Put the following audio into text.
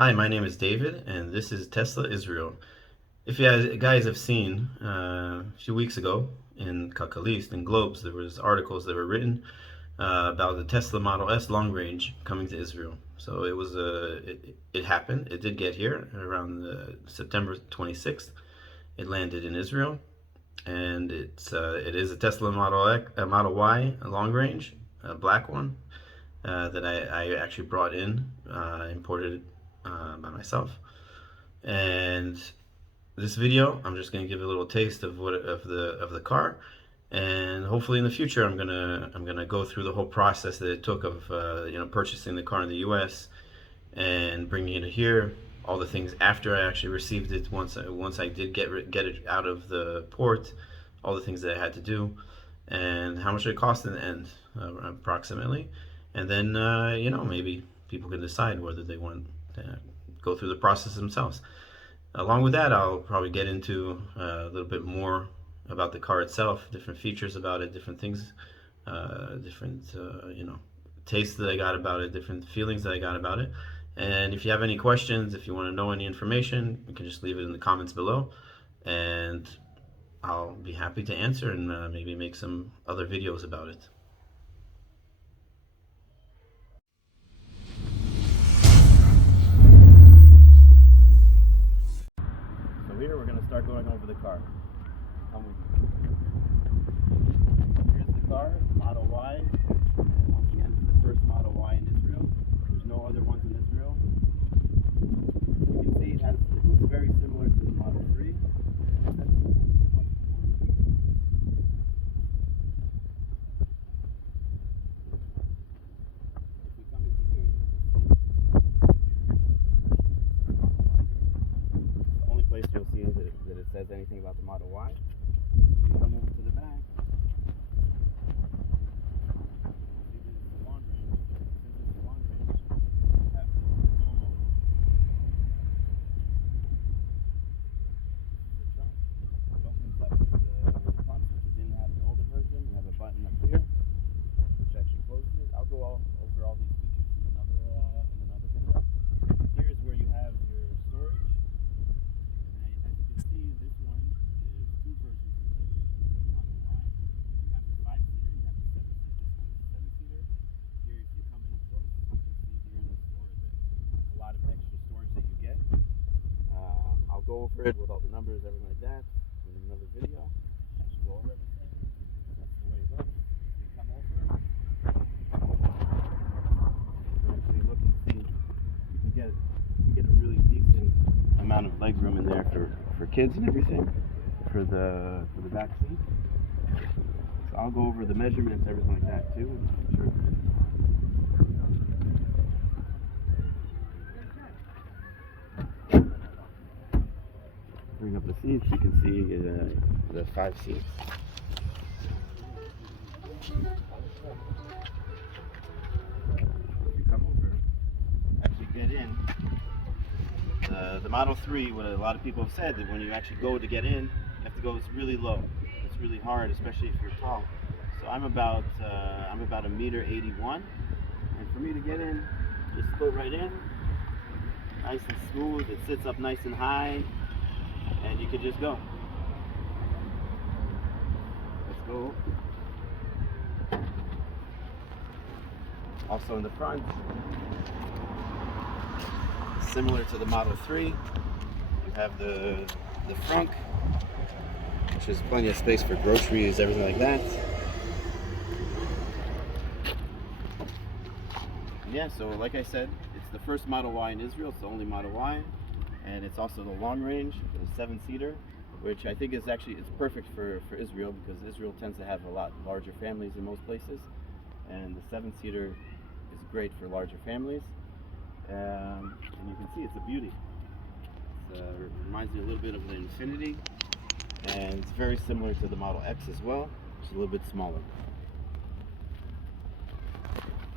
Hi, my name is David, and this is Tesla Israel. If you guys have seen, a few weeks ago in Kakalist and Globes, there was articles that were written about the Tesla Model S long range coming to Israel. So it happened. It did get here around September 26th. It landed in Israel, and it is a Tesla Model Y, a long range, a black one that I actually brought in, imported by myself. And this video, I'm just gonna give a little taste of the car, and hopefully in the future I'm gonna go through the whole process that it took of purchasing the car in the U.S. and bringing it here. All the things after I actually received it, once I did get it out of the port, all the things that I had to do, and how much it cost in the end, approximately. And then maybe people can decide whether they want to go through the process themselves. Along with that, I'll probably get into a little bit more about the car itself, different features about it, different things, different tastes that I got about it, different feelings that I got about it. And if you have any questions, if you want to know any information, you can just leave it in the comments below, and I'll be happy to answer and maybe make some other videos about it. So here we're going to start going over the car. Come with me. Here's the car, Model Y. Once again, it's the first Model Y in Israel. There's no other ones in Israel. You can see it looks very similar to the Model 3. You'll see that it says anything about the Model Y. Come over to the back. See, this is the long range. Since it's the long range, you have the dual mode. This is the trunk. It opens up the pump, which it didn't have in the older version. You have a button up here, which actually closes it. I'll go over all these features in another video. Here's where you have your storage. See, this one is two versions of the Model Y. You have the 5-seater and you have the 7-seater. This one is 7-seater. Here, if you come in close, you can see here in the storage a lot of extra storage that you get. I'll go over it with all the numbers, everything like that in another video. I should go over everything. That's the way it looks. So you come over, actually look and see. You can get a really decent amount of leg room in there for kids and everything, for the back seat. So I'll go over the measurements, everything like that too. Sure. Bring up the seats. You can see the 5 seats. If you come over, actually get in. The Model 3, what a lot of people have said, that when you actually go to get in, you have to go really low. It's really hard, especially if you're tall. So I'm about $1.81 m, and for me to get in, just put right in, nice and smooth. It sits up nice and high, and you can just go. Let's go. Also in the front, similar to the Model 3, you have the frunk, which is plenty of space for groceries, everything like that. And yeah, so like I said, it's the first Model Y in Israel. It's the only Model Y, and it's also the long range, the 7-seater, which I think is it's perfect for Israel, because Israel tends to have a lot larger families in most places, and the 7-seater is great for larger families. And you can see it's a beauty. It reminds me a little bit of the Infiniti, and it's very similar to the Model X as well, just a little bit smaller.